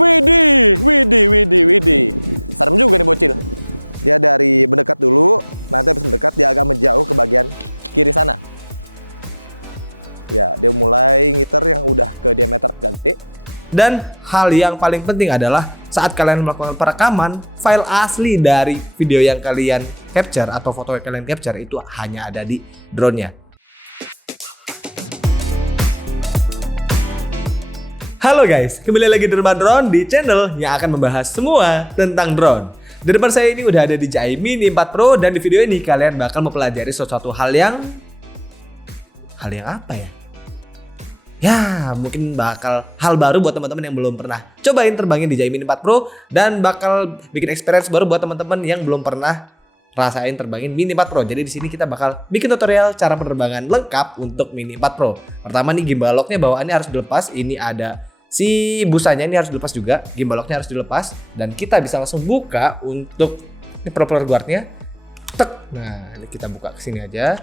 Widih. Serem juga nih bocil. Dia dari mendekat dulu, nanti habis mendekat dia agak menjauh ke bagian kiri sana. Ya, dia mulai ngiter yang udah ke diameter gede. Dan hal yang paling penting adalah saat kalian melakukan perekaman, file asli dari video yang kalian capture atau foto yang kalian capture itu hanya ada di drone-nya. Halo guys, kembali lagi di Rumah Drone di channel yang akan membahas semua tentang drone. Di depan saya ini udah ada DJI Mini 4 Pro dan di video ini kalian bakal mempelajari sesuatu hal yang apa ya? Ya, mungkin bakal hal baru buat teman-teman yang belum pernah cobain terbangin DJI Mini 4 Pro dan bakal bikin experience baru buat teman-teman yang belum pernah rasain terbangin Mini 4 Pro. Jadi di sini kita bakal bikin tutorial cara penerbangan lengkap untuk Mini 4 Pro. Pertama nih gimbal locknya bawaannya harus dilepas. Ini ada si busanya ini harus dilepas juga. Gimbal locknya harus dilepas dan kita bisa langsung buka untuk ini propeller guardnya. Tek. Nah, ini kita buka ke sini aja.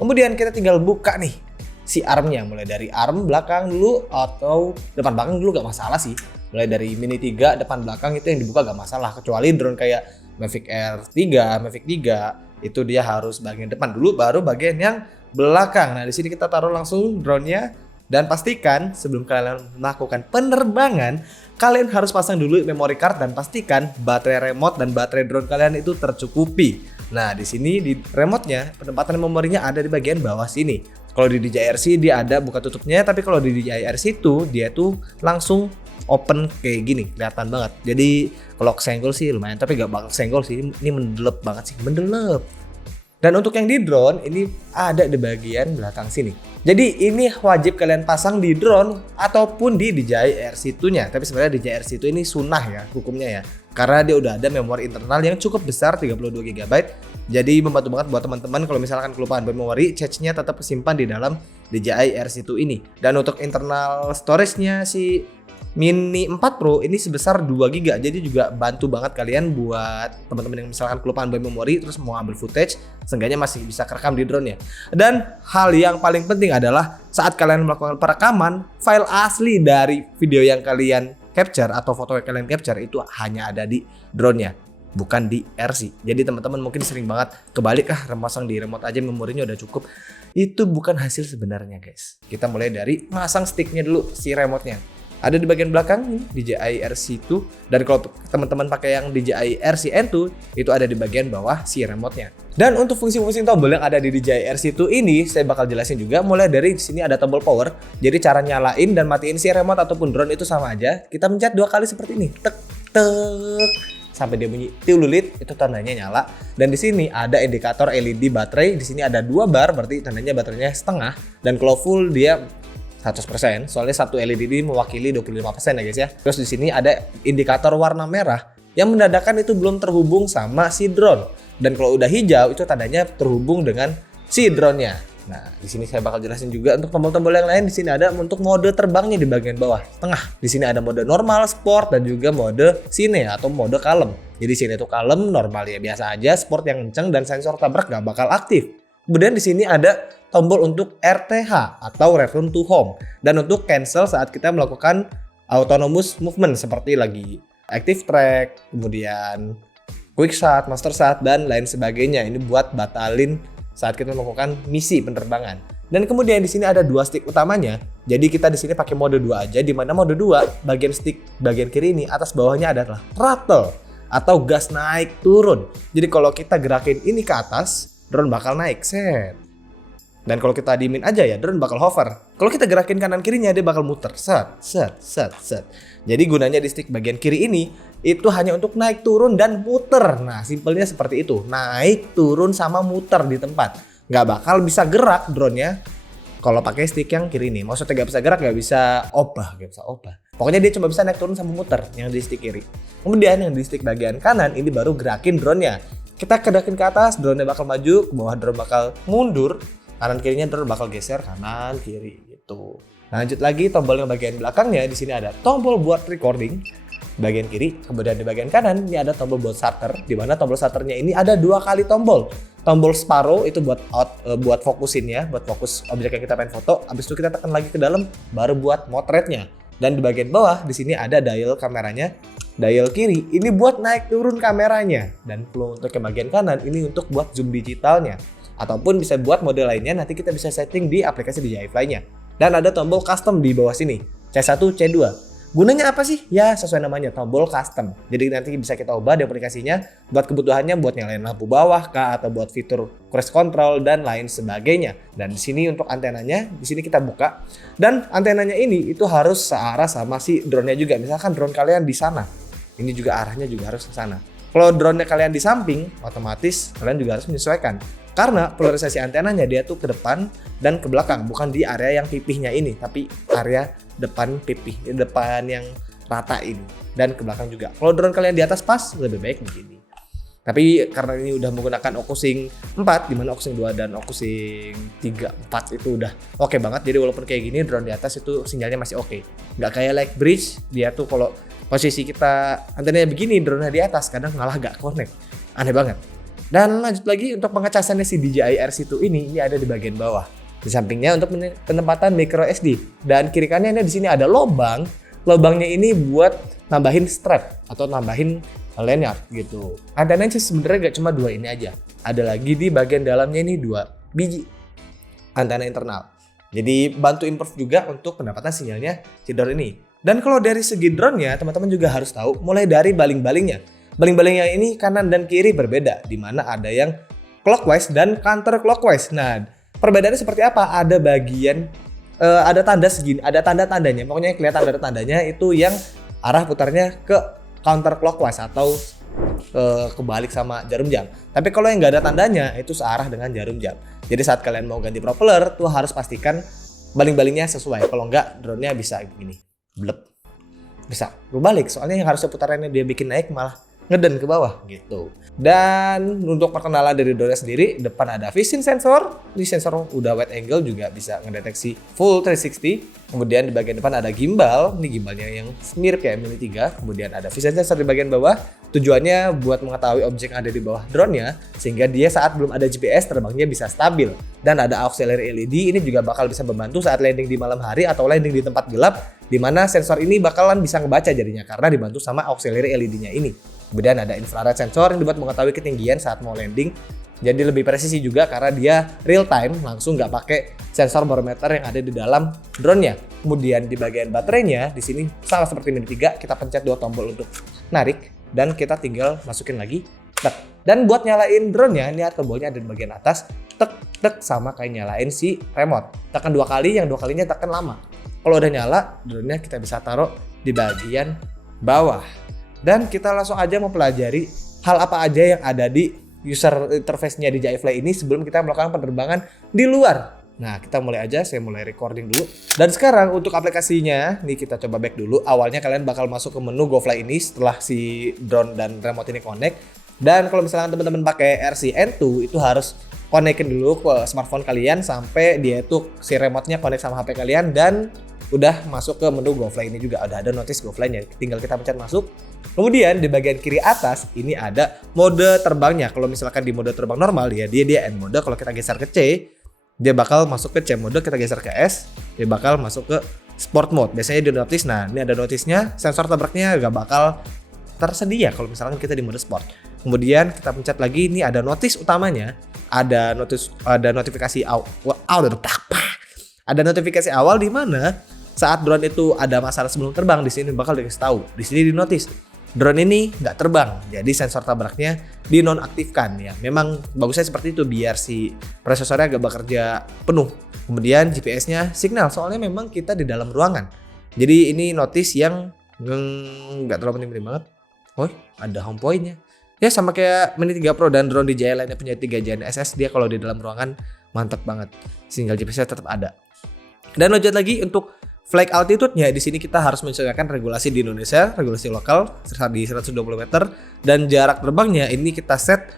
Kemudian kita tinggal buka nih si armnya, mulai dari arm belakang dulu atau depan belakang dulu gak masalah sih. Mulai dari Mini 3 depan belakang itu yang dibuka gak masalah, kecuali drone kayak Mavic Air 3, Mavic 3 itu dia harus bagian depan dulu baru bagian yang belakang. Nah, di sini kita taruh langsung drone-nya dan pastikan sebelum kalian melakukan penerbangan kalian harus pasang dulu memory card dan pastikan baterai remote dan baterai drone kalian itu tercukupi. Nah, di sini di remote-nya penempatan memorinya ada di bagian bawah sini. Kalau di DJI RC dia ada buka tutupnya, tapi kalau di DJI RC itu dia tuh langsung open kayak gini, kelihatan banget. Jadi kalau kesenggol sih lumayan, tapi gak bakal senggol sih. Ini mendelep banget sih, mendelep. Dan untuk yang di drone ini ada di bagian belakang sini. Jadi ini wajib kalian pasang di drone ataupun di DJI RC2-nya. Tapi sebenarnya DJI RC2 ini sunnah ya hukumnya ya. Karena dia udah ada memori internal yang cukup besar 32 GB. Jadi membantu banget buat teman-teman kalau misalkan kelupaan memori, cache-nya tetap kesimpan di dalam DJI RC2 ini. Dan untuk internal storage-nya si Mini 4 Pro ini sebesar 2 GB. Jadi juga bantu banget kalian buat teman-teman yang misalkan kelupaan memori terus mau ambil footage, seenggaknya masih bisa kerekam di drone-nya. Dan hal yang paling penting adalah saat kalian melakukan perekaman, file asli dari video yang kalian capture atau foto yang kalian capture itu hanya ada di drone-nya, bukan di RC. Jadi teman-teman mungkin sering banget kebalik, masang di remote aja memorinya udah cukup. Itu bukan hasil sebenarnya guys. Kita mulai dari masang sticknya dulu, si remote-nya. Ada di bagian belakang DJI RC2, dan kalau teman-teman pakai yang DJI RC-N2 itu ada di bagian bawah si remote-nya. Dan untuk fungsi-fungsi tombol yang ada di DJI RC2 ini saya bakal jelasin juga. Mulai dari sini ada tombol power. Jadi cara nyalain dan matiin si remote ataupun drone itu sama aja. Kita mencet 2 kali seperti ini. Tek tek sampai dia bunyi tiulit, itu tandanya nyala. Dan di sini ada indikator LED baterai. Di sini ada 2 bar, berarti tandanya baterainya setengah. Dan kalau full dia 100%, soalnya satu LED ini mewakili 25% ya guys ya. Terus di sini ada indikator warna merah yang menandakan itu belum terhubung sama si drone. Dan kalau udah hijau itu tandanya terhubung dengan si drone-nya. Nah, di sini saya bakal jelasin juga untuk tombol-tombol yang lain. Di sini ada untuk mode terbangnya di bagian bawah tengah. Di sini ada mode normal, sport, dan juga mode cine atau mode kalem. Jadi sini tuh kalem, normal ya biasa aja, sport yang kenceng dan sensor tabrak nggak bakal aktif. Kemudian di sini ada tombol untuk RTH atau Return to Home dan untuk cancel saat kita melakukan autonomous movement seperti lagi active track, kemudian quick shot, master shot dan lain sebagainya. Ini buat batalin saat kita melakukan misi penerbangan. Dan kemudian di sini ada 2 stick utamanya. Jadi kita di sini pakai mode 2 aja, di mana mode 2 bagian stick bagian kiri ini atas bawahnya adalah throttle atau gas naik turun. Jadi kalau kita gerakin ini ke atas, drone bakal naik, set. Dan kalau kita diemin aja ya, drone bakal hover. Kalau kita gerakin kanan kirinya, dia bakal muter, set. Jadi gunanya di stick bagian kiri ini, itu hanya untuk naik turun dan muter. Nah, simpelnya seperti itu, naik turun sama muter di tempat. Nggak bakal bisa gerak drone-nya kalau pakai stick yang kiri ini. Maksudnya nggak bisa gerak, nggak bisa obah. Pokoknya dia cuma bisa naik turun sama muter yang di stick kiri. Kemudian yang di stick bagian kanan, ini baru gerakin drone-nya. Kita gerakin ke atas, drone-nya bakal maju, ke bawah drone bakal mundur, kanan kirinya drone bakal geser kanan kiri gitu. Lanjut lagi tombol yang bagian belakangnya, di sini ada tombol buat recording bagian kiri, kemudian di bagian kanan ini ada tombol buat shutter, di mana tombol shutternya ini ada 2 kali tombol. Tombol separuh itu buat buat fokusin ya, buat fokus objek yang kita pengen foto. Habis itu kita tekan lagi ke dalam, baru buat motretnya. Dan di bagian bawah di sini ada dial kameranya. Dial kiri ini buat naik turun kameranya, dan kalau untuk yang bagian kanan ini untuk buat zoom digitalnya, ataupun bisa buat mode lainnya nanti kita bisa setting di aplikasi DJI Fly-nya. Dan ada tombol custom di bawah sini, C1, C2. Gunanya apa sih? Ya sesuai namanya, tombol custom. Jadi nanti bisa kita ubah di aplikasinya buat kebutuhannya, buat nyalain lampu bawah kah, atau buat fitur cruise control dan lain sebagainya. Dan di sini untuk antenanya, di sini kita buka. Dan antenanya ini itu harus searah sama si drone-nya juga. Misalkan drone kalian di sana, ini juga arahnya juga harus ke sana. Kalau drone-nya kalian di samping, otomatis kalian juga harus menyesuaikan. Karena polarisasi antenanya dia tuh ke depan dan ke belakang, bukan di area yang pipihnya ini, tapi area depan pipih, depan yang rata ini, dan ke belakang juga. Kalau drone kalian di atas pas, lebih baik begini. Tapi karena ini udah menggunakan OcuSync 4, di mana OcuSync 2 dan OcuSync 3, 4 itu udah oke banget. Jadi walaupun kayak gini, drone di atas itu sinyalnya masih oke. Nggak kayak Lightbridge, dia tuh kalau posisi kita antenanya begini, drone di atas, kadang malah nggak connect. Aneh banget. Dan lanjut lagi untuk pengecasannya si DJI RC2 ini ada di bagian bawah. Di sampingnya untuk penempatan micro SD, dan kiri kanannya di sini ada lubang. Lubangnya ini buat nambahin strap atau nambahin lanyard gitu. Antenanya sebenarnya gak cuma 2 ini aja. Ada lagi di bagian dalamnya ini 2 biji antena internal. Jadi bantu improve juga untuk pendapatan sinyalnya si drone ini. Dan kalau dari segi drone-nya, teman-teman juga harus tahu mulai dari baling-balingnya. Baling-balingnya ini kanan dan kiri berbeda, di mana ada yang clockwise dan counter clockwise. Nah, perbedaannya seperti apa? Ada bagian ada tanda segini, ada tanda-tandanya. Pokoknya kelihatan ada tandanya itu yang arah putarnya ke counter clockwise atau kebalik sama jarum jam. Tapi kalau yang nggak ada tandanya itu searah dengan jarum jam. Jadi saat kalian mau ganti propeller tuh harus pastikan baling-balingnya sesuai. Kalau nggak, drone-nya bisa begini, blep, bisa berbalik. Soalnya yang harusnya putarannya dia bikin naik malah ngeden ke bawah gitu. Dan untuk perkenalan dari drone sendiri, depan ada vision sensor. Di sensor udah wide angle juga bisa ngedeteksi full 360. Kemudian di bagian depan ada gimbal. Ini gimbalnya yang mirip kayak Mini 3. Kemudian ada vision sensor di bagian bawah. Tujuannya buat mengetahui objek yang ada di bawah drone-nya, sehingga dia saat belum ada GPS terbangnya bisa stabil. Dan ada auxiliary LED, ini juga bakal bisa membantu saat landing di malam hari atau landing di tempat gelap, di mana sensor ini bakalan bisa ngebaca jadinya karena dibantu sama auxiliary LED-nya ini. Kemudian ada infrared sensor yang dibuat mengetahui ketinggian saat mau landing. Jadi lebih presisi juga karena dia real time, langsung nggak pakai sensor barometer yang ada di dalam drone-nya. Kemudian di bagian baterainya, di sini sama seperti Mini 3, kita pencet 2 tombol untuk narik dan kita tinggal masukin lagi. Tek. Dan buat nyalain drone-nya, ini tombolnya ada di bagian atas, tek sama kayak nyalain si remote. Tekan 2 kali, yang 2 kalinya tekan lama. Kalau udah nyala, drone-nya kita bisa taruh di bagian bawah. Dan kita langsung aja mempelajari hal apa aja yang ada di user interface-nya DJI Fly ini sebelum kita melakukan penerbangan di luar. Nah, kita mulai aja, saya mulai recording dulu. Dan sekarang untuk aplikasinya, nih kita coba back dulu. Awalnya kalian bakal masuk ke menu GoFly ini setelah si drone dan remote ini connect. Dan kalau misalnya teman-teman pakai RC-N2 itu harus connectin dulu ke smartphone kalian sampai dia itu si remote-nya connect sama HP kalian dan udah masuk ke menu GoFly ini juga udah ada notice GoFly-nya. Tinggal kita pencet masuk. Kemudian di bagian kiri atas ini ada mode terbangnya. Kalau misalkan di mode terbang normal ya dia N mode. Kalau kita geser ke C, dia bakal masuk ke C mode. Kita geser ke S, dia bakal masuk ke sport mode. Biasanya di notice. Nah, ini ada notice-nya. Sensor tabraknya gak bakal tersedia kalau misalkan kita di mode sport. Kemudian kita pencet lagi, ini ada notice utamanya. Ada notifikasi ada notifikasi awal di mana saat drone itu ada masalah sebelum terbang, di sini bakal dikasih tahu. Di sini di notice drone ini nggak terbang, jadi sensor tabraknya dinonaktifkan ya. Memang bagusnya seperti itu biar si prosesornya agak bekerja penuh. Kemudian GPS-nya signal, soalnya memang kita di dalam ruangan. Jadi ini notice yang nggak terlalu penting banget. Oh, ada home point-nya. Ya sama kayak Mini 3 Pro dan drone DJI lainnya punya 3 GNSS, dia kalau di dalam ruangan mantap banget. Sinyal GPS-nya tetap ada. Dan lanjut lagi untuk flight altitude-nya, di sini kita harus menyesuaikan regulasi di Indonesia, regulasi lokal di 120 meter, dan jarak terbangnya ini kita set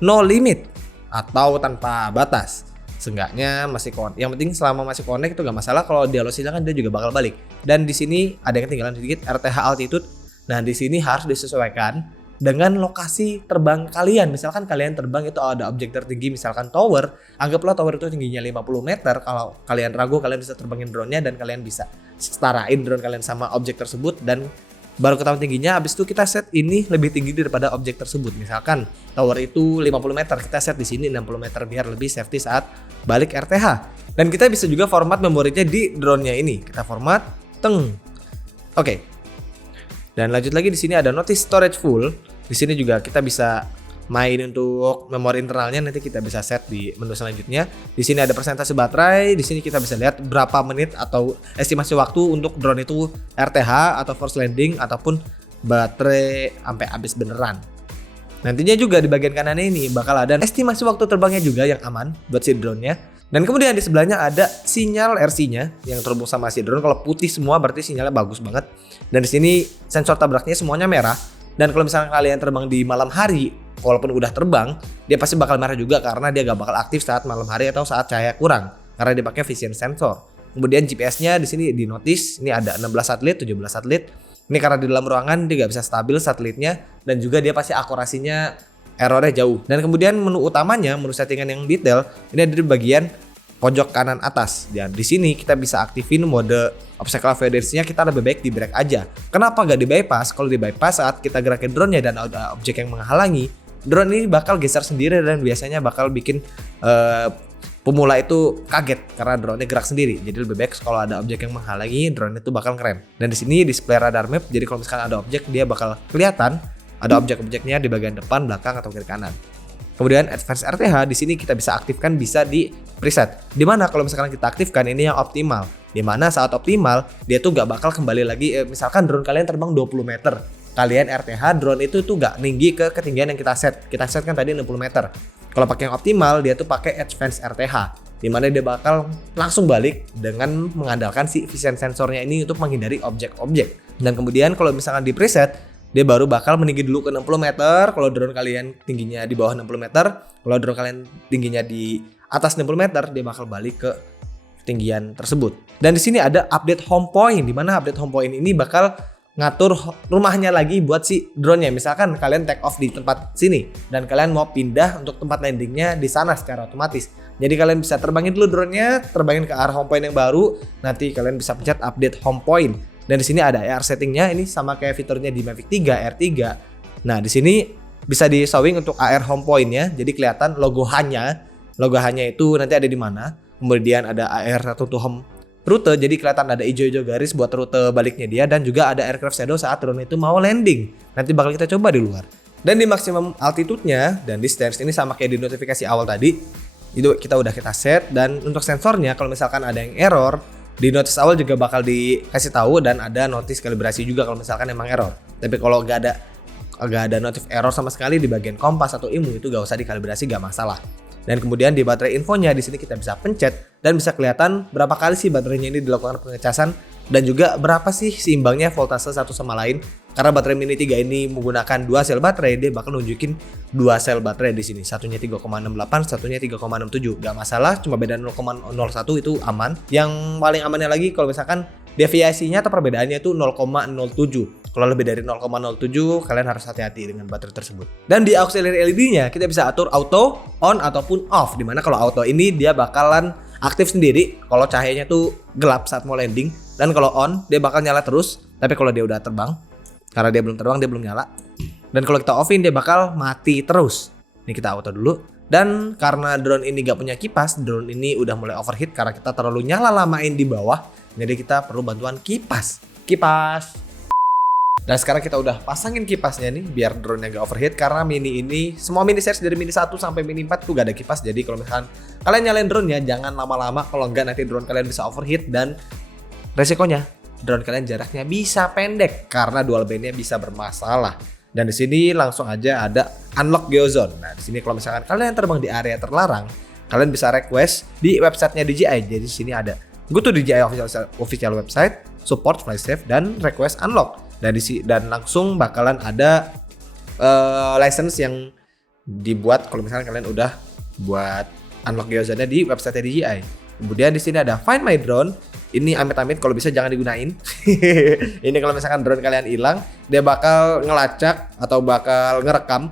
no limit atau tanpa batas. Seenggaknya masih connect. Yang penting selama masih connect itu gak masalah. Kalau dia lost sinyal kan dia juga bakal balik. Dan di sini ada yang ketinggalan sedikit, RTH altitude. Nah, di sini harus disesuaikan dengan lokasi terbang kalian. Misalkan kalian terbang itu ada objek tertinggi, misalkan tower. Anggaplah tower itu tingginya 50 meter. Kalau kalian ragu, kalian bisa terbangin drone-nya dan kalian bisa setarain drone kalian sama objek tersebut dan baru ketahuan tingginya. Habis itu kita set ini lebih tinggi daripada objek tersebut. Misalkan tower itu 50 meter, kita set di sini 60 meter biar lebih safety saat balik RTH. Dan kita bisa juga format memorinya di drone-nya ini. Kita format Oke. Dan lanjut lagi di sini ada notice storage full. Di sini juga kita bisa main untuk memori internalnya, nanti kita bisa set di menu selanjutnya. Di sini ada persentase baterai, di sini kita bisa lihat berapa menit atau estimasi waktu untuk drone itu RTH atau force landing ataupun baterai sampai habis beneran. Nantinya juga di bagian kanan ini bakal ada estimasi waktu terbangnya juga yang aman buat si drone-nya. Dan kemudian di sebelahnya ada sinyal RC-nya yang terhubung sama si drone. Kalau putih semua berarti sinyalnya bagus banget. Dan di sini sensor tabraknya semuanya merah. Dan kalau misalnya kalian terbang di malam hari, walaupun udah terbang, dia pasti bakal merah juga karena dia gak bakal aktif saat malam hari atau saat cahaya kurang. Karena dia pakai vision sensor. Kemudian GPS-nya di sini di notice, ini ada 16 satelit, 17 satelit. Ini karena di dalam ruangan dia gak bisa stabil satelitnya dan juga dia pasti akurasinya errornya jauh. Dan kemudian menu utamanya, menu settingan yang detail, ini ada di bagian pojok kanan atas. Dan di sini kita bisa aktifin mode obstacle avoidance-nya, kita lebih baik di break aja. Kenapa gak di bypass? Kalau di bypass saat kita gerakin drone-nya dan ada objek yang menghalangi, drone ini bakal geser sendiri dan biasanya bakal bikin pemula itu kaget karena drone-nya gerak sendiri. Jadi lebih baik kalau ada objek yang menghalangi, drone itu bakal ngerem. Dan di sini display radar map, jadi kalau misalkan ada objek dia bakal kelihatan ada objek-objeknya di bagian depan, belakang atau kiri kanan. Kemudian advance RTH di sini kita bisa aktifkan, bisa di preset. Dimana kalau misalkan kita aktifkan ini yang optimal. Dimana saat optimal dia tuh gak bakal kembali lagi. Misalkan drone kalian terbang 20 meter, kalian RTH drone itu tuh gak tinggi ke ketinggian yang kita set. Kita set kan tadi 60 meter. Kalau pakai yang optimal dia tuh pakai advance RTH. Dimana dia bakal langsung balik dengan mengandalkan si vision sensornya ini untuk menghindari objek-objek. Dan kemudian kalau misalkan di preset, dia baru bakal meninggi dulu ke 60 meter. Kalau drone kalian tingginya di bawah 60 meter, kalau drone kalian tingginya di atas 60 meter, dia bakal balik ke ketinggian tersebut. Dan di sini ada update home point, di mana update home point ini bakal ngatur rumahnya lagi buat si drone-nya. Misalkan kalian take off di tempat sini dan kalian mau pindah untuk tempat landingnya di sana secara otomatis. Jadi kalian bisa terbangin dulu drone-nya, terbangin ke arah home point yang baru. Nanti kalian bisa pencet update home point. Dan di sini ada AR settingnya, ini sama kayak fiturnya di Mavic 3, R3. Nah di sini bisa di showing untuk AR home point-nya, jadi kelihatan logo H-nya itu nanti ada di mana. Kemudian ada AR to home rute, jadi kelihatan ada hijau-hijau garis buat rute baliknya dia, dan juga ada aircraft shadow saat drone itu mau landing. Nanti bakal kita coba di luar. Dan di maximum altitude-nya dan di stance ini sama kayak di notifikasi awal tadi, itu kita set. Dan untuk sensornya kalau misalkan ada yang error, di notice awal juga bakal dikasih tahu dan ada notice kalibrasi juga kalau misalkan emang error. Tapi kalau gak ada notif error sama sekali di bagian kompas atau IMU itu gak usah dikalibrasi, gak masalah. Dan kemudian di baterai infonya di sini kita bisa pencet dan bisa kelihatan berapa kali sih baterainya ini dilakukan pengecasan dan juga berapa sih seimbangnya voltase satu sama lain. Karena baterai Mini 3 ini menggunakan 2 sel baterai, dia bakal nunjukin 2 sel baterai di sini. Satunya 3,68, satunya 3,67. Gak masalah, cuma beda 0,01 itu aman. Yang paling amannya lagi kalau misalkan deviasinya atau perbedaannya itu 0,07. Kalau lebih dari 0,07 kalian harus hati-hati dengan baterai tersebut. Dan di auxiliary LED-nya kita bisa atur auto, on ataupun off. Dimana kalau auto ini dia bakalan aktif sendiri kalau cahayanya tuh gelap saat mau landing. Dan kalau on dia bakal nyala terus. Tapi kalau dia udah terbang, karena dia belum terbang dia belum nyala. Dan kalau kita offin dia bakal mati terus. Ini kita auto dulu. Dan karena drone ini gak punya kipas, drone ini udah mulai overheat karena kita terlalu nyala lamain di bawah. Jadi kita perlu bantuan kipas. Dan sekarang kita udah pasangin kipasnya nih biar drone-nya gak overheat, karena Mini ini semua mini series dari Mini 1 sampai Mini 4 tuh gak ada kipas. Jadi kalau misalkan kalian nyalain drone-nya jangan lama-lama, kalau enggak nanti drone kalian bisa overheat dan resikonya drone kalian jaraknya bisa pendek karena dual band-nya bisa bermasalah. Dan di sini langsung aja ada unlock geozone. Nah, di sini kalau misalkan kalian terbang di area terlarang, kalian bisa request di websitenya DJI. Jadi di sini ada go to DJI official website, support fly safe dan request unlock. Dan langsung bakalan ada license yang dibuat kalau misalkan kalian udah buat unlock geozone-nya di website DJI. Kemudian di sini ada Find My Drone. ini amit-amit kalau bisa jangan digunain. Ini kalau misalkan drone kalian hilang, dia bakal ngelacak atau bakal ngerekam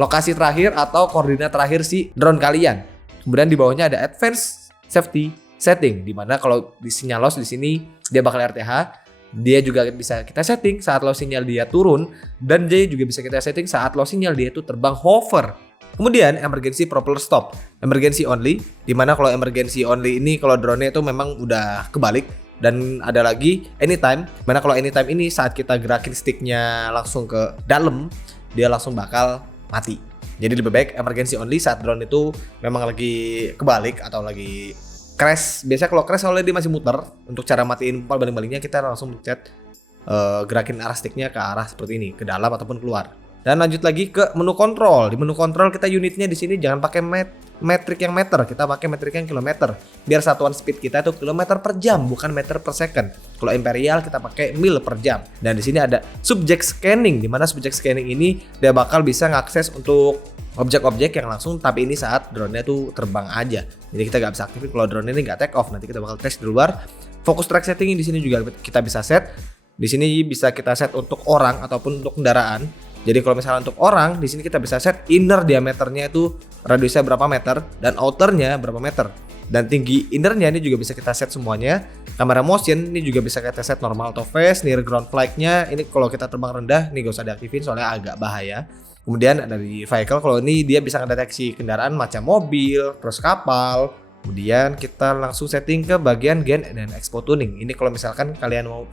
lokasi terakhir atau koordinat terakhir si drone kalian. Kemudian di bawahnya ada advanced safety setting, dimana kalau di sinyal loss di sini dia bakal RTH. Dia juga bisa kita setting saat loss sinyal dia turun, dan dia juga bisa kita setting saat loss sinyal dia itu terbang hover. Kemudian emergency propeller stop, emergency only, dimana kalau emergency only ini kalau drone-nya itu memang udah kebalik. Dan ada lagi anytime, dimana kalau anytime ini saat kita gerakin sticknya langsung ke dalam, dia langsung bakal mati. Jadi lebih baik emergency only saat drone itu memang lagi kebalik atau lagi crash. Biasanya kalau crash soalnya dia masih muter. Untuk cara matiin baling-balingnya kita langsung pencet gerakin arah sticknya ke arah seperti ini, ke dalam ataupun keluar. Dan lanjut lagi ke menu kontrol. Di menu kontrol kita unitnya di sini jangan pakai metrik yang meter, kita pakai metrik yang kilometer. Biar satuan speed kita itu kilometer per jam, bukan meter per second. Kalau Imperial kita pakai mil per jam. Dan di sini ada subject scanning, di mana subject scanning ini dia bakal bisa ngakses untuk objek-objek yang langsung, tapi ini saat drone-nya tuh terbang aja. Jadi kita nggak bisa aktifin kalau drone ini nggak take off. Nanti kita bakal tes di luar. Focus track setting di sini juga kita bisa set. Di sini bisa kita set untuk orang ataupun untuk kendaraan. Jadi kalau misalnya untuk orang, di sini kita bisa set inner diameternya itu radiusnya berapa meter dan outernya berapa meter. Dan tinggi innernya ini juga bisa kita set semuanya. Kamera motion ini juga bisa kita set normal auto face, near ground flight-nya. Ini kalau kita terbang rendah, ini gak usah diaktifin soalnya agak bahaya. Kemudian ada di vehicle, kalau ini dia bisa mendeteksi kendaraan macam mobil, terus kapal. Kemudian kita langsung setting ke bagian gain dan expo tuning. Ini kalau misalkan kalian mau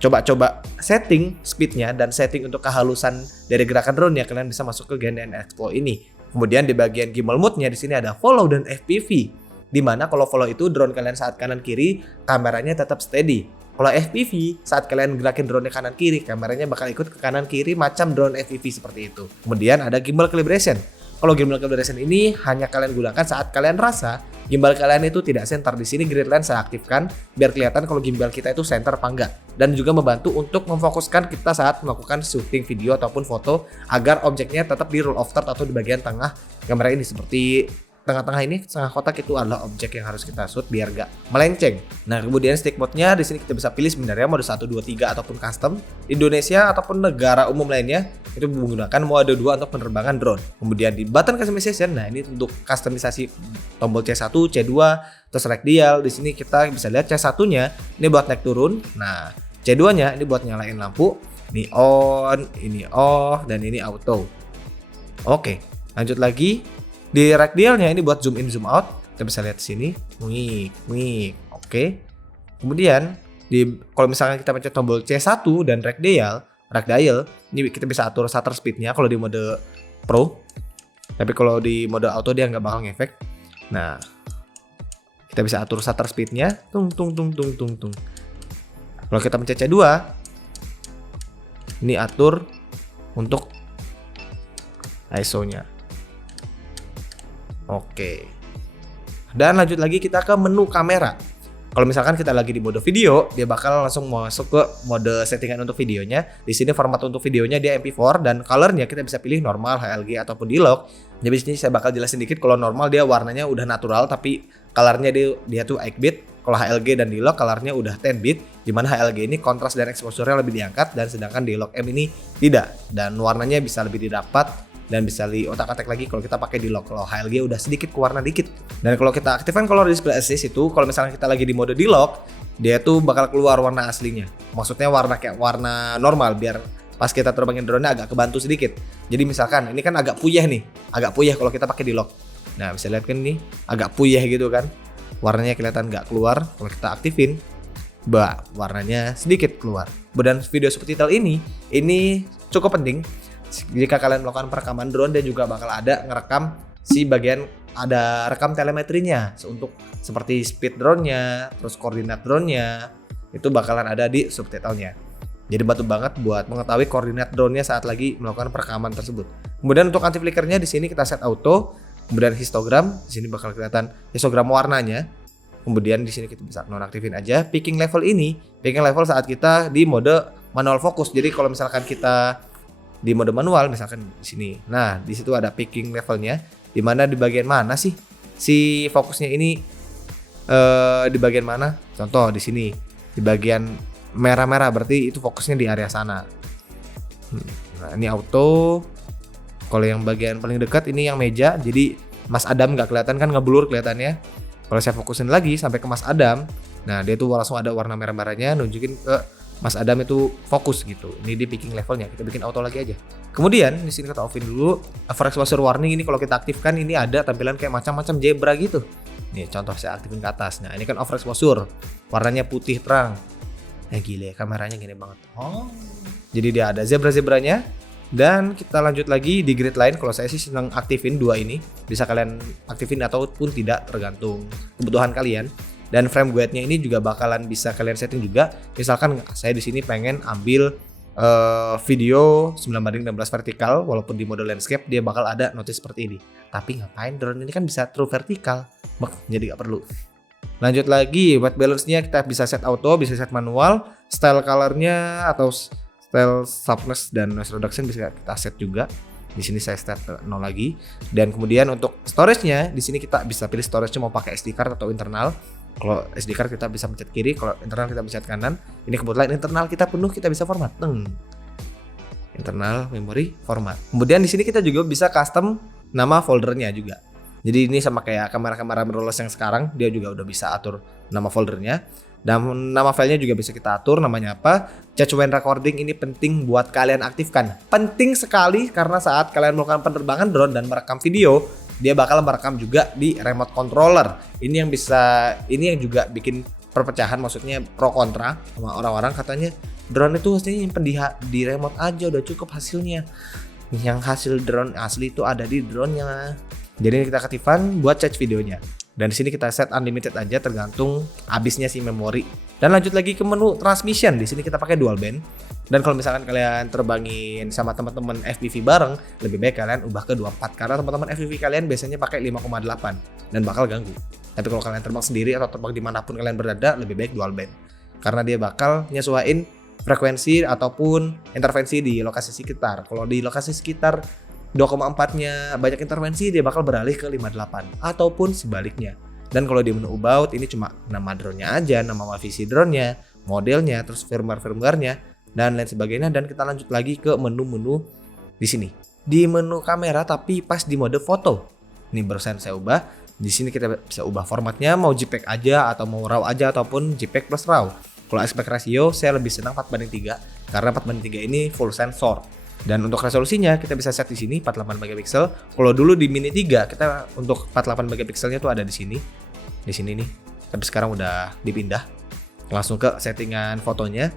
coba-coba setting speednya dan setting untuk kehalusan dari gerakan drone ya, kalian bisa masuk ke gain dan expo ini. Kemudian di bagian gimbal mode-nya di sini ada follow dan FPV. Dimana kalau follow itu drone kalian saat kanan kiri kameranya tetap steady. Kalau FPV saat kalian gerakin drone kanan kiri kameranya bakal ikut ke kanan kiri macam drone FPV seperti itu. Kemudian ada gimbal calibration. Kalau gimbal calibration ini hanya kalian gunakan saat kalian rasa gimbal kalian itu tidak center. Di sini grid lens saya aktifkan biar kelihatan kalau gimbal kita itu center apa enggak, dan juga membantu untuk memfokuskan kita saat melakukan syuting video ataupun foto agar objeknya tetap di roll of third atau di bagian tengah kamera ini. Seperti tengah-tengah ini, tengah kotak itu adalah objek yang harus kita shoot biar gak melenceng. Nah, kemudian stick mode-nya di sini kita bisa pilih sebenarnya mode 1, 2, 3 ataupun custom. Indonesia ataupun negara umum lainnya itu menggunakan mode 2 untuk penerbangan drone. Kemudian di button customization, nah ini untuk customisasi tombol C1, C2, terus radial. Di sini kita bisa lihat C1-nya ini buat naik turun. Nah, C2-nya ini buat nyalain lampu. Ini on, ini off, dan ini auto. Oke, lanjut lagi. Di radialnya ini buat zoom in zoom out, kita bisa lihat di sini. Wih. Oke. Kemudian kalau misalnya kita pencet tombol C1 dan radial, ini kita bisa atur shutter speednya kalau di mode pro. Tapi kalau di mode auto dia nggak bakal ngefek. Nah, kita bisa atur shutter speednya. Tung. Kalau kita pencet C2, ini atur untuk ISO-nya. Oke. Dan lanjut lagi kita ke menu kamera. Kalau misalkan kita lagi di mode video, dia bakal langsung masuk ke mode settingan untuk videonya. Di sini format untuk videonya dia MP4 dan colornya kita bisa pilih normal, HLG ataupun D-Log. Jadi di sini saya bakal jelasin dikit. Kalau normal dia warnanya udah natural tapi colornya dia tuh 8-bit. Kalau HLG dan D-Log colornya udah 10-bit. Dimana HLG ini kontras dan exposure-nya lebih diangkat dan sedangkan D-Log M ini tidak. Dan warnanya bisa lebih didapat dan bisa di otak-atik lagi kalau kita pakai D-Log. Kalau HLG udah sedikit ke warna dikit. Dan kalau kita aktifkan color display assist itu, kalau misalnya kita lagi di mode D-Log, dia tuh bakal keluar warna aslinya. Maksudnya warna kayak warna normal biar pas kita terbangin drone-nya agak kebantu sedikit. Jadi misalkan ini kan agak puyeh nih, agak puyeh kalau kita pakai D-Log. Nah, bisa lihat kan nih, agak puyeh gitu kan. Warnanya kelihatan nggak keluar. Kalau kita aktifin, warnanya sedikit keluar. Dan video subtitle ini cukup penting. Jika kalian melakukan perekaman drone, dia juga bakal ada ngerekam si bagian ada rekam telemetrinya untuk seperti speed drone-nya, terus koordinat drone-nya itu bakalan ada di subtitlenya. Jadi bantu banget buat mengetahui koordinat drone-nya saat lagi melakukan perekaman tersebut. Kemudian untuk anti flickernya di sini kita set auto, kemudian histogram, di sini bakal kelihatan histogram warnanya. Kemudian di sini kita bisa nonaktifin aja. Picking level saat kita di mode manual fokus. Jadi kalau misalkan kita di mode manual misalkan di sini. Nah, di situ ada picking levelnya, di mana di bagian mana sih si fokusnya ini di bagian mana? Contoh di sini. di bagian merah-merah, berarti itu fokusnya di area sana. Nah ini auto. Kalau yang bagian paling dekat ini yang meja, jadi Mas Adam nggak kelihatan kan, ngeblur kelihatannya. Kalau saya fokusin lagi sampai ke Mas Adam, nah dia tuh langsung ada warna merah-merahnya nunjukin ke Mas Adam itu fokus gitu. Ini dia picking levelnya, kita bikin auto lagi aja. Kemudian di sini kita offin dulu average exposure warning. Ini kalau kita aktifkan ini ada tampilan kayak macam-macam zebra gitu. Nih contoh saya aktifin ke atas. Nah ini kan average exposure, warnanya putih terang. Nah gile, kameranya gini banget. Jadi dia ada zebra-zebranya. Dan kita lanjut lagi di grid line. Kalau saya sih senang aktifin dua ini. Bisa kalian aktifin ataupun tidak, tergantung kebutuhan kalian. Dan frame guide-nya ini juga bakalan bisa kalian setting juga. Misalkan saya di sini pengen ambil video 9:16 vertikal, walaupun di mode landscape dia bakal ada notice seperti ini. Tapi ngapain, drone ini kan bisa true vertikal, jadi nggak perlu. Lanjut lagi, white balance-nya kita bisa set auto, bisa set manual. Style color-nya atau style sharpness dan noise reduction bisa kita set juga. Di sini saya set 0 lagi. Dan kemudian untuk storage-nya, di sini kita bisa pilih storage-nya mau pakai SD card atau internal. Kalau SD card kita bisa pencet kiri, kalau internal kita pencet kanan. Ini kebetulan internal kita penuh, kita bisa format. Internal memory format. Kemudian di sini kita juga bisa custom nama foldernya juga. Jadi ini sama kayak kamera-kamera mirrorless yang sekarang, dia juga udah bisa atur nama foldernya. Dan nama filenya juga bisa kita atur namanya apa. Judge when recording ini penting buat kalian aktifkan. Penting sekali karena saat kalian melakukan penerbangan drone dan merekam video, dia bakal merekam juga di remote controller. Ini yang juga bikin perpecahan, maksudnya pro kontra sama orang-orang. Katanya drone itu harusnya nyimpen di remote aja udah cukup hasilnya. Yang hasil drone asli itu ada di drone-nya. Jadi kita aktifkan buat charge videonya. Dan di sini kita set unlimited aja, tergantung habisnya si memori. Dan lanjut lagi ke menu transmission. Di sini kita pakai dual band. Dan kalau misalkan kalian terbangin sama teman-teman FPV bareng, lebih baik kalian ubah ke 24 karena teman-teman FPV kalian biasanya pakai 5,8 dan bakal ganggu. Tapi kalau kalian terbang sendiri atau terbang dimanapun kalian berada, lebih baik dual band karena dia bakal nyesuaiin frekuensi ataupun intervensi di lokasi sekitar. Kalau di lokasi sekitar 2,4-nya banyak intervensi, dia bakal beralih ke 58 ataupun sebaliknya. Dan kalau di menu about ini cuma nama drone-nya aja, nama wifi drone-nya, modelnya, terus firmware-nya dan lain sebagainya. Dan kita lanjut lagi ke menu-menu di sini. Di menu kamera tapi pas di mode foto. Ini barusan saya ubah. Di sini kita bisa ubah formatnya mau JPEG aja atau mau RAW aja ataupun JPEG plus RAW. Kalau aspek ratio saya lebih senang 4:3 karena 4:3 ini full sensor. Dan untuk resolusinya kita bisa set di sini 48 megapiksel. Kalau dulu di Mini 3 kita untuk 48 megapikselnya tuh ada di sini. Di sini nih. Tapi sekarang udah dipindah langsung ke settingan fotonya.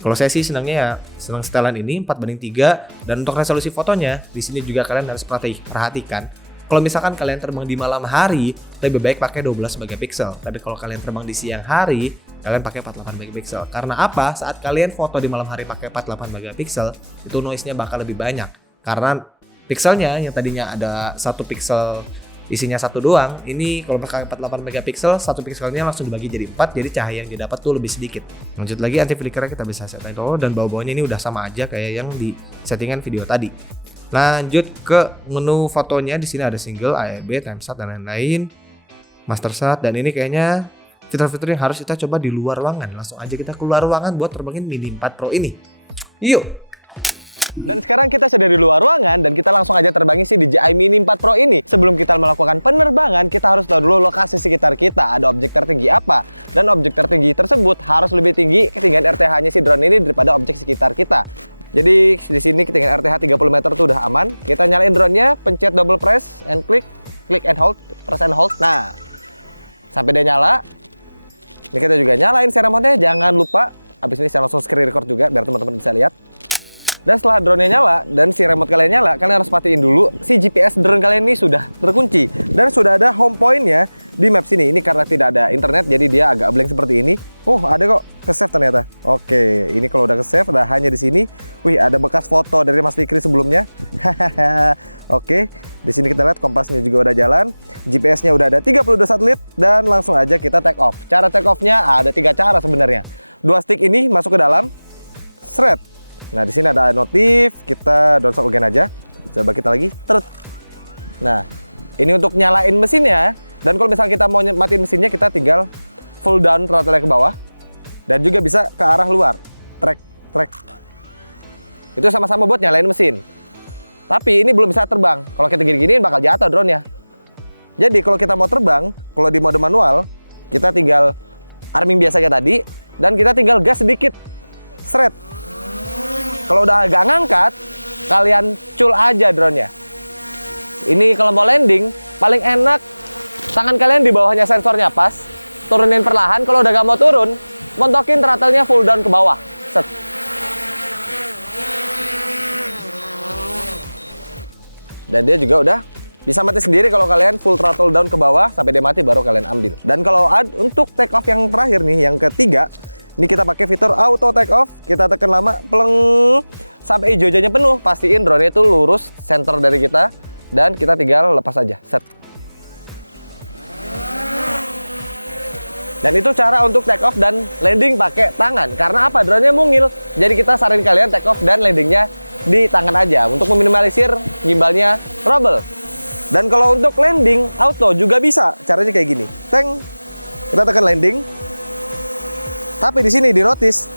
Kalau saya sih senangnya ya senang setelan ini 4:3 dan untuk resolusi fotonya di sini juga kalian harus perhatikan. Kalau misalkan kalian terbang di malam hari, lebih baik pakai 12 megapiksel. Tapi kalau kalian terbang di siang hari, kalian pakai 48 megapiksel. Karena apa? Saat kalian foto di malam hari pakai 48 megapiksel, itu noise-nya bakal lebih banyak. Karena pikselnya yang tadinya ada 1 piksel isinya 1 doang, ini kalau pakai 48 megapiksel, 1 pikselnya langsung dibagi jadi 4, jadi cahaya yang didapat tuh lebih sedikit. Lanjut lagi anti flicker kita bisa set itu dan bawah-bawahnya ini udah sama aja kayak yang di settingan video tadi. Lanjut ke menu fotonya, di sini ada single, AEB, timestamp dan lain-lain, master shot, dan ini kayaknya fitur-fitur yang harus kita coba di luar ruangan. Langsung aja kita keluar ruangan buat terbangin Mini 4 Pro ini. Yuk! Dan sekarang kita sudah di luar ruangan dan kita langsung aja terbangin si DJI Mini 4 Pro ini. Sebelum kita melakukan penerbangan, kita harus tahu dulu lokasi sekitar kita. Ada objek tertinggi apa? Dan objek tertinggi tersebut harus lebih tinggi ketinggian RTH-nya si drone ini daripada objek sekitar kita. Jadi di sini ketinggian RTH 30 meter tuh udah aman. Kita nyalain drone-nya, pencet double press and click and hold, press and hold. Nah, sampai dia nyala. Ini kita juga nyalain share remote-nya, jangan lupa. Abis ini saya langsung screen record juga biar teman-teman bisa lihat. Dan setelah drone-nya nyala dan si remote kalian nyala, kalian harus pastiin dulu si GPS drone kalian ini sudah terkunci dan sudah ada home point-nya di map sini. Ini karena tidak ada internet jadi dia agak blank seperti ini. Oh, ada kok ke-save ternyata. Oke, ini kalau udah ke-save udah hanya di sini. Wih, ada bekas foto dari Mas Fikri sebelumnya. Oke, di sini kita lihat kompasnya juga udah jalan. GPS-nya udah ada 32 satelit dan langsung aja kita take off. Cara take off-nya ada 3 cara sebenarnya. 2 stick ini masuk ke dalam. Seret. Nah, di sini ada notif, kita download again aja. Coba kita lagi. Nah, ini untuk nyalain mesinnya. Dan kalau misalnya kita mau matiin mesinnya, kita tinggal full down throttle ke bawah. dan juga bisa ke arah luar. Trek. Itu sama-sama buat nyalain mesin. Tapi ini belum bisa terbang. Kalau kita gini-giniin bakal jatuh drone ya. Jadi kalau kita mau terbang, kalau di mode manual, kita tinggal arming biasa kayak tadi, dan kita tinggal gas sedikit. Seret. Kalau udah agak ngangkat, kalian cul aja drone-nya. Ini kalau mau landing, paling enak tangan kalian di bawahnya sensornya pas, turunin perlahan. Kalau udah gak mau turun, montokin throttle-nya full down ke bawah. Set. Dan dia juga udah bisa mati sendiri kalau kalian full throttle down ke bawah sampai dia mati baru kalian ambil. Dan kalau untuk take off yang terakhir nih, yang ketiga, ini kita pakai fitur auto take off. Kita tekan lama, pleng, sampai hijau-hijaunya penuh. Pastiin drone itu lurus center dari kita dan kita tinggal lepas aja. Set. Dan itu cara untuk take off dan landing pakai tangan. Karena apa? Drone-nya mungil. Jadi kita saranin kalian take off dan landingnya di tangan aja untuk meminimalisir gimbalnya trouble. Dan kalau untuk landing auto juga bisa. Caranya kayak gini. Teng. Kita tekan landing. Tapi di sini di notice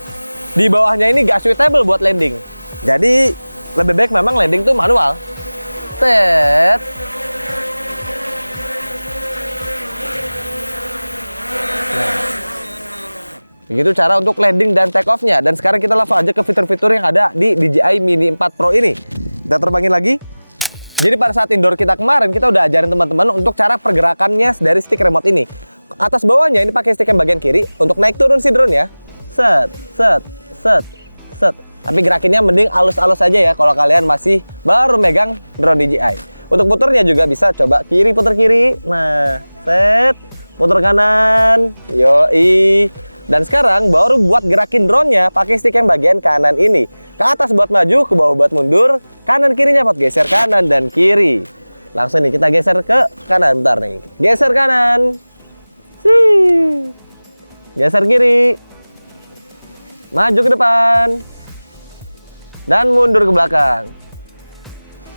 di bawahnya ini gak suitable buat landing. Jadi lebih baik memang landing tuh manual. Tet. Begitu cara untuk landing dan take off-nya. Dan sekarang kita langsung aja ke fitur-fitur yang ada di DJI Mini 4 Pro ini. Kita terbangin lagi. Jadi pada saat indoor kita kemarin, kita udah ajarin teman-teman untuk cara pergerakannya dari stick remote ini. Atas bawahnya ini pakai stick yang bagian kiri untuk naik turun si drone ya. Set. Tapi gerakinnya mending alus-alus aja ya kalau kalian masih baru megang drone DJI. Untuk puternya juga bisa coba kiri, puter kiri. Nah, set. Puter kanan. Yoi. Dan sekarang baru buat gerakin drone-nya pakai stick yang bagian kanan ini. Ke atas buat maju, ke bawah buat mundur, kanan kirinya buat geser kanan dan kiri. Langsung nih kita geser ke kanan, bentar nih. Geser kanan. Sih. Geser kiri. Maju ke depan. Dan mundur ke belakang.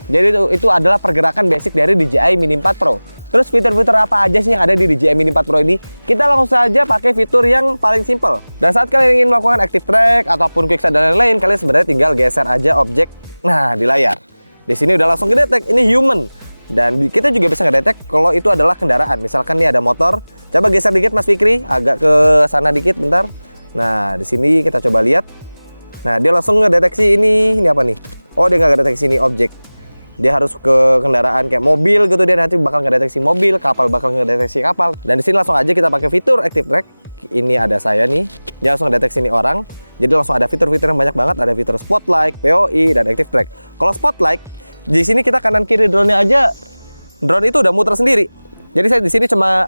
Jadi itu adalah pergerakan basic dari DJI Mini 4 Pro. Terus fitur-fitur apa aja sih yang ada di DJI Mini 4 Pro ini? Kita langsung saja pakai fitur yang paling simple. Dan saat kalian ingin melakukan active track ataupun quick start dan lain-lain, kalian sebenarnya tinggal geser aja objek di layar. Di sini udah langsung ngedetek ini human. Dan kita juga bisa ngedetek kalau itu adalah kendaraan. Misalkan nih ada motor. Coba geser dikit Mas Fikri, agak ke sana dikit bentar. Nah, di sini kita coba lihat. Nah, dia langsung ngedeteksi ini apa nih? Oh, dia nggak ngedeteksi ini objek. Dia harus ke kendaraan kayak mobil gitu, dia nanti bakal ngedeteksi mobil, kapal bakal ngedeteksi kapal. Dan di sini langsung aja kita pakai fitur Active Track. Ini ada saya nih, dia langsung ngedeteksi ini orang. Jadi langsung ada fitur-fitur yang banyak banget, ada fitur Spotlight, POI, dan Active Track. Kalau Spotlight, di sini kita kanan kiri drone-nya aja, drone itu udah muter sendiri. Jadi saya di sini cuma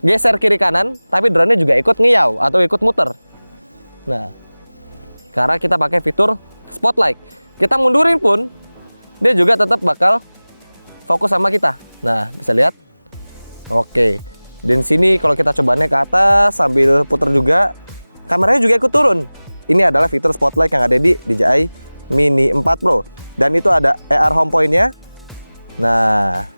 geser kiri kanan, tapi drone-nya juga ikut ngiyau atau ikut muter. Nah, karena kita pakai fitur Spotlight, kita mundurin pun dia juga tetap bakal fokus sama kita. Nah, bisa lihat. Oke. Dan sini kalau kita coba naik ke atas sambil puter juga, kameranya juga ikut turun. Ini adalah fitur Spotlight yang ada di DJI Mini 4 Pro. Dan itu ada AR home point-nya. Nah.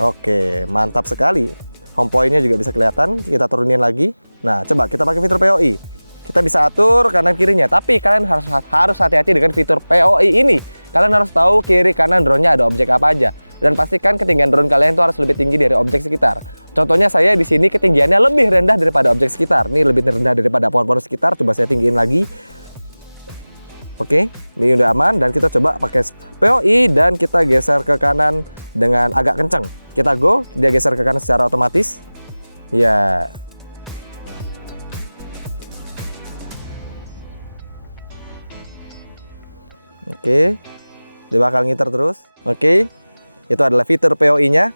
Oke, mantap sekali. Home point-nya juga bisa kelihatan. Kita turunin lagi. Nah, coba kita pakai fitur POI. Kita bisa atur kanan kirinya, tapi kalian harus hati-hati dengan fitur POI ini. Kalian harus tahu kiri kanan drone-nya ada objek apa aja, dan pastikan ketinggian drone kalian itu harus lebih tinggi dari objek sekitar. Contohnya saya di sini ketinggiannya lebih rendah daripada objek sekitar. Ini lebih rendah daripada pohon-pohon sekitar. Coba saya tinggiin lagi. Oke, ini udah aman dan kita coba pakai POI dan kita geser ke kanan dengan agak kencang. Kita go, dia geser ke kanan secara otomatis. Ya. Oke. Dia bakal ngiter terus. Oke. Itu adalah fitur POI-nya.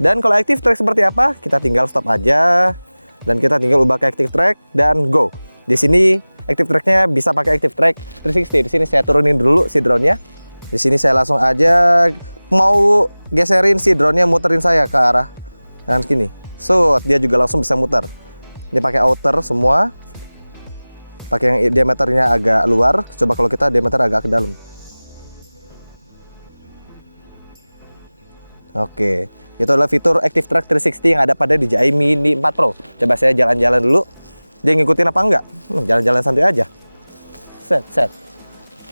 Dan kalau active track seperti apa? Kita tinggal stop aja. Dan kita tinggal ubah ke active track dan go. Di sini active track-nya bisa pakai active track 360. Di sini saya turunin dulu si drone-nya. Di sini saya langsung aja mau geserin si drone-nya, muterin saya ke arah dan gini. So, dia juga langsung bisa muter. Ini pakai outer semua. Pakai yang diameternya agak luar. Coba kalau kita diameter agak ke dalam. Oke, itu adalah fitur Active Track 360 yang ada pada DJI Mini 4 Pro. Coba saya jalan-jalan dulu. dia ngikutin apa enggak. Jalan-jalan santai aja. Set.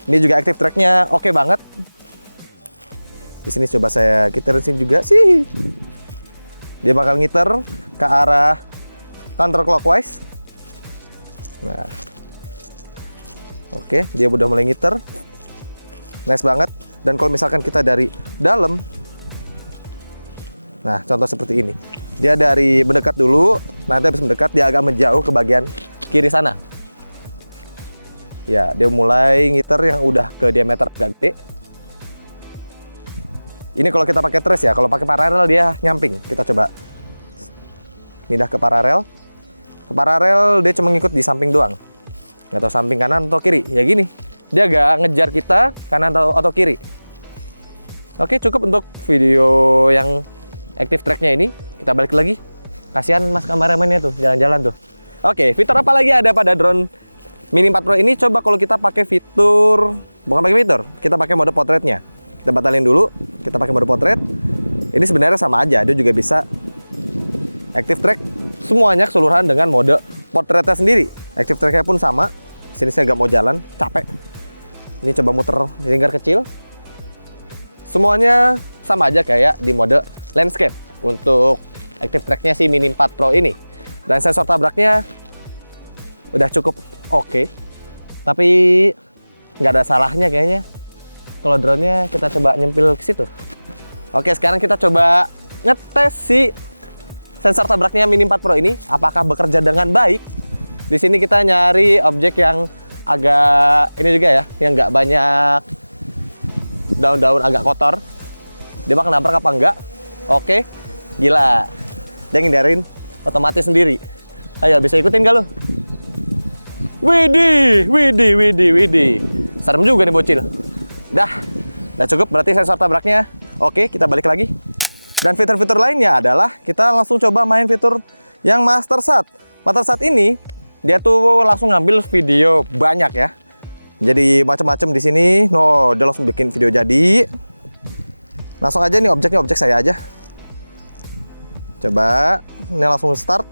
Ini juga active track-nya oke banget. Di sini coba saya gitarin juga sih. Dia bakal ngiter ke arah counterclockwise. Nah. Oke, dia udah mulai ngiter. Nice banget. Dan kalau misalkan kita dari dalam, nah contoh seperti ini. Dia dari mendekat dulu, nanti habis mendekat dia agak menjauh ke bagian kiri sana. Ya, dia mulai ngiter yang udah ke diameter agak gede. Ini kalau kita pakai trace ya, kalau pakai paralel dia nyamping. Kita coba pindah ke paralel. Ke paralel dia cuma ngikut di samping doang. Nggak tahu samping kanan atau kiri. Ya gini, dia agak ngejar kita kanan atau kiri. Oke, cukup untuk video yang active track-nya ini. Kita balik lagi. Kasihan mas kameramennya tuh, jalan-jalan tuh. Oke, fitur apa lagi ada pada drone Mini 4 Pro ini? Coba kalau kita pakai fitur, bukan pakai fitur, kita pakai mode potretnya. Kita batalin dulu, kita pakai mode potret. Ini sebenarnya sama aja, dia juga bisa active track semuanya keseluruhan dengan mode potretnya sendiri. Active track-nya pun sama. Sini saya nggak mau jalan, capek. Ini coba muter lingkar kecil. Semuanya sama aja kayak di mode landscape untuk active track-nya si Mini 4 Pro ini. Dan sensor tabraknya udah cukup oke. Tapi nggak ada salahnya kayaknya. Kalau drone-nya kita coba nyempil ke situ. Oke, sekarang kita coba ngetes si sensor tabraknya Mini 4 Pro ini apakah bekerja dengan baik. Di sini kita nyari objek yang agak ini juga ya, yang nggak banyak daun-daun, agak kotor. Dia bakal nabrak apa enggak? Oke, gila. Dia ngindarin otomatis sendiri. Ayo, bisa ikutin gak lo? Widih. Serem juga nih bocil. Udah cukup berarti sensor tabraknya. Oke, kita balik lagi. Dan fitur-fitur lainnya adalah kita langsung coba main fitur yang Master Shot. Master Shot ini dia tuh langsung ngambil video banyak ya. Jadi macam-macam di sini. No, dia langsung bikin video jadi. Langsung aja nih objeknya objek saya aja. Coba ini langsung start.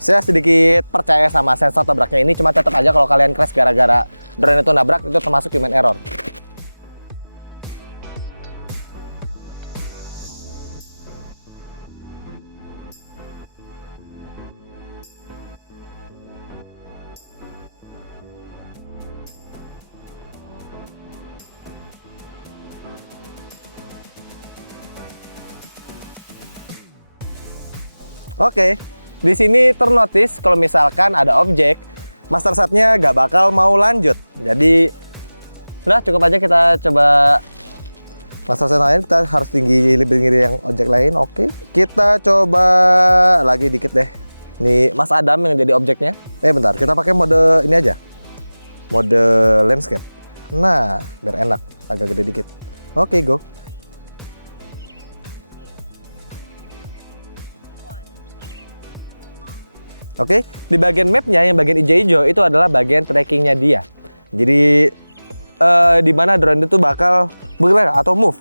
Saya sedikit percaya sama sensor tabraknya ini, cuma tetap aja kalau kalian crash gara-gara drone itu nabrak, itu termasuk human error. Oke, di sini ternotis kalau misalkan ada objek, Master Shot-nya gak bakal mau lanjut. Jadi, udah cukup aja kita coba Master Shot lain. Kita harus lebih tinggi yang objek lain. Oke, kita coba lagi dikit deh. Ini Mas Adam yang jadi objeknya. Bentar, kita pakai mode ini aja, mode landscape. Nah, biar enak, agak gede dikit. Oke, go. Oke, di bagian mapnya yang bagian hijau-hijau itu adalah bagian trackingnya dia. Jadi di mana drone itu bakal bergerak atau move.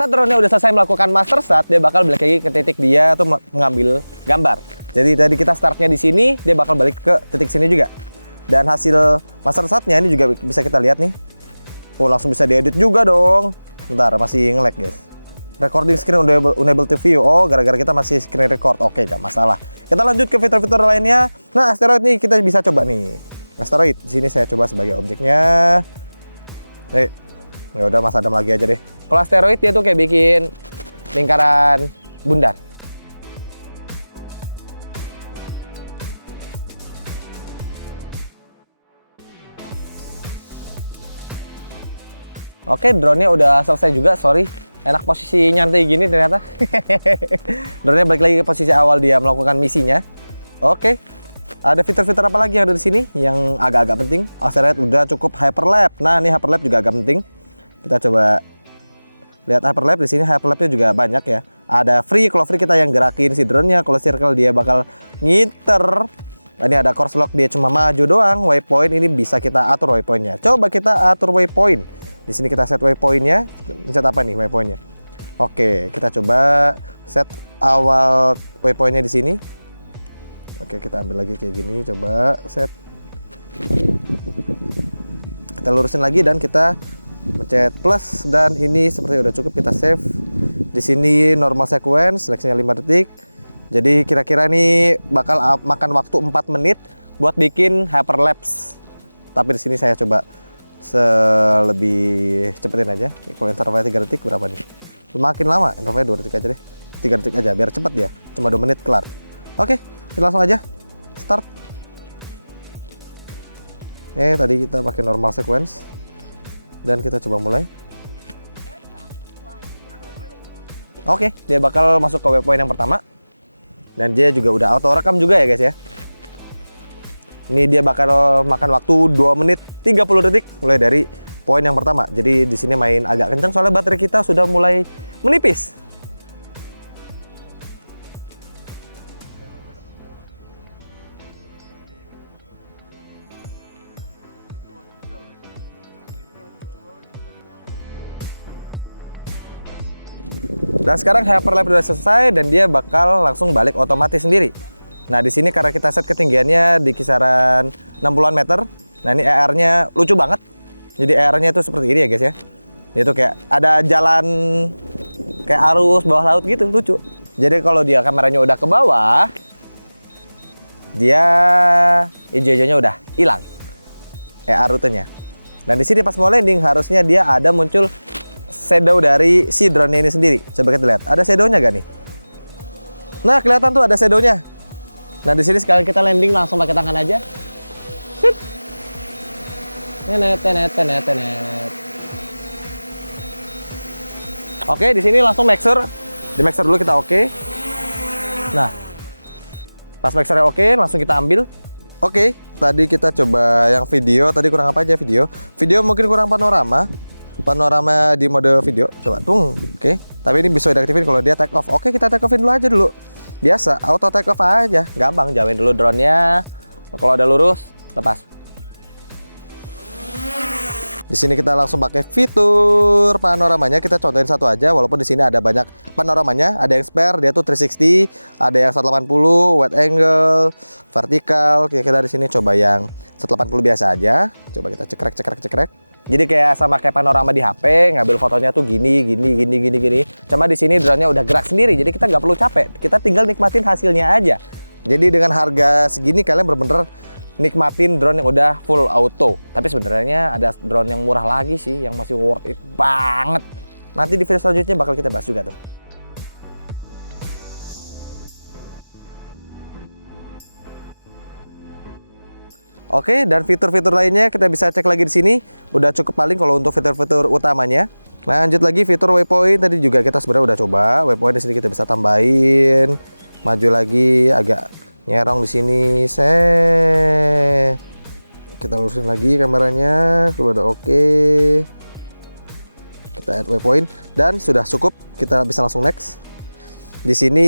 Saat drone-nya udah selesai melakukan Master Shot, dia bakal balik lagi ke titik dia atau mengambil gambar. Jadi tadi kita startnya di sini, dia bakal balik ke titik sini juga. Dan hasil Master Shot-nya ini juga bisa kita lihat nih. Oh, langsung bisa diedit juga dong. Bentar, masih nge-lag guys. Recording screen unable to view. Oh, gara-gara kita masih screen record. Oke, gak masalah. Kita lanjut ke fitur-fitur lainnya. Nah, asteroid nih kita bisa coba nih. Asteroid, di sini saya coba sebagai objeknya. Ya udah, Mas Adam lagi aja deh. Kalau asteroid dia tuh kayak bikin lingkaran bundar. Oke, drone-nya udah selesai juga, sorry. Enak posisi nyantai gini ternyata. Drone-nya balik lagi ke posisi awal dia melakukan misinya. Oke. Ada fitur-fitur apa lagi yang ada di sini yang agak-agak penting? Asteroid udah cukup hyperlap. Nah, ini hyperlap juga agak penting. Kita coba Lihat hyperlapse di sini, hyperlapse-nya juga banyak ya. Ada free, kalau free kita yang gerakin si drone-nya, kalau circle dia bakal ngiter. Ini ada course lock, dia cuma maju doang. Waypoint ini bisa kita atur waypointnya. Coba kita atur waypoint. Di sini kita set waypointnya. Set apa nih waypointnya? Oke, kita coba set awal waypointnya di sini. Oke, kita ambil lagi kayak gini. Coba set. Kita lurusin lagi dan kita pencet plus, dan ini seperti udah cukup, kita save. Di sini normal sequence, seleksinya 5 detik. Jadi kira-kira ini bakal makan waktu 4 menit buat bikin hyperlapse. Tapi di sini saya coba lebih cepetin aja. Kalau intervalnya 3 detik berapa nih? Makin lama, intervalnya 2 detik aja deh. 3 detik aja biar cepet ya. Cuma 2 menit kelar. Oke, kita langsung aja start. Tadi kita pakai normal sequence. Dan kita coba mulai. Oke, dia bakal masuk ke waypoint yang pertama. Dan dia juga udah auto rekam juga ya guys ya. Ini dia bakal makan waktu 2 menit 30 detik mulai dari poin yang pertama. Jadi di sini main agak kencang soalnya baterai kita sudah mulai menipis. Dan sekarang hyperlapse sudah selesai dan dia bakal langsung balik otomatis sendiri. Nah, di sini karena kita set ketinggiannya di kisaran 60-an meter. Nah, ini ER-nya lucu banget. Jadi ER-nya itu seperti ini ya, guys ya. Itu kayak ada jalan kayak arus bawah laut gitu, lucu. Jadi kalau dia kameranya udah ke bawah, dia hijau-hijaunya udah hilang ER rutenya. Nah, di sini pas mau landing harusnya dia ada muncul shadow dari si drone ini sendiri. Coba kita lihat, ada shadownya gak nih? Nah, kelihatan tuh ada shadownya. Nah, di sini sekalian kita landing langsung pakai tangan aja. Sip. Tenet. Oke, di sini langsung mixer. Di mixer dulu kita oke. Nah, pas mixernya oke, langsung kita ambil. Oke, tadi kita coba yang video. Tadi kurang apa aja video? Video mungkin kurang panorama. Panorama di mode video, coba tung. Oke, tapi ini bisa diaktifin kalau dia take off. Oke, kita take offin dulu aja dulu. Biasa, auto take off aja, gampang. Jauhin dulu drone-nya. Kalau udah lurus, lepas. Di sini kita langsung pakai fitur panoramanya. Kita contohin satu aja, walaupun di sini ada banyak panoramanya. Ada yang spare, dia tuh 360, ada yang 180, wide angle, vertikal. Kita di sini coba yang 180 biasa aja. Coba kita cekrek. Jadi kayak sama kayak panorama di HP, ngambil fotonya tuh gini. Cuma di sini drone-nya udah gerak sendiri, jadi kita nggak perlu capek. Kita tinggal nikmatin hasilnya aja. Jadi dengan harga segini kalian bener-bener nikmatin drone yang udah full auto. Tapi sebenarnya ada drone yang murah lagi sih, yang masih worth it banget. Nanti di video selanjutnya bakal kita bahas juga tuh. Oke, dan fitur-fitur lainnya kita bisa cek lagi di sini. Udah cukup paling kalau untuk fitur-fitur utamanya. Nah, lanjut lagi fitur waypoint tadi juga kita sebenarnya udah coba. Waypoint di sini kita bisa tambahin, maju lagi, agak nyerong di sini. Kita lurusin lagi kameranya. Kalau udah oke, kita add waypoint dan sudah cukup. Kita bisa langsung next. Di sini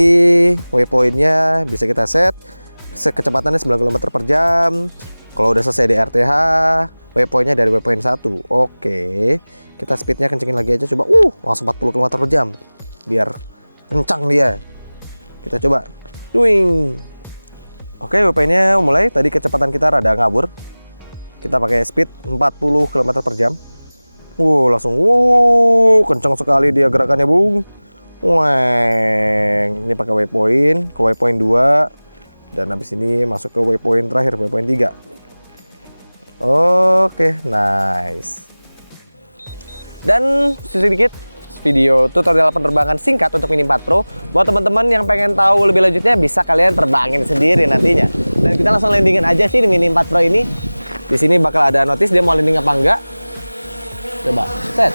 waypointnya bisa kita set. Kecepatannya 9 km per jam. Kalau udah selesai di RTH, waypointnya dari waypoint 1. Oke, kita speednya kencengin lagi aja coba. Langsung 40 km per jam. Biar kencang dia. Kita coba. Doing. Oke, waypointnya mulai. Tadi kecepatan kita rada ngabur. Kita pakai speed 40 km per jam. Langsung. Kencang sekali dia gerakannya, Bung. Ini pakai waypoint. Ke waypoint 2. Dan habis ini masuk ke waypoint terakhir, waypoint 3. Oke, nice. Dan sedikit video tutorial penerbangan singkat untuk Mini 4 Pro. Buat teman-teman yang pengen tahu lebih lanjutnya, bisa kalian terbangin sendiri nantinya. Dan kita langsung landingin aja sih di Mini 4 Pro ini. Di sini bakal ada notis dia mau landing apa enggak. Coba, set.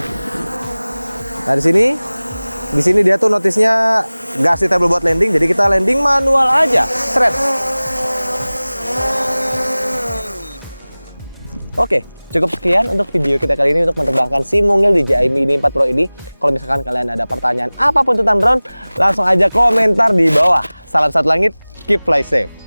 Nah, di sini dia tuh notisnya gak suitable buat landing, jadi kita landing manual aja. Seret. Oke, Cukup sekian untuk video kita kali ini untuk menerbangkan si mungil DJI Mini 4 Pro ini. Kalau misalkan kalian ada pertanyaan apapun tentang drone, langsung aja komentar di bawah. Salam satu langit, keep fly safe.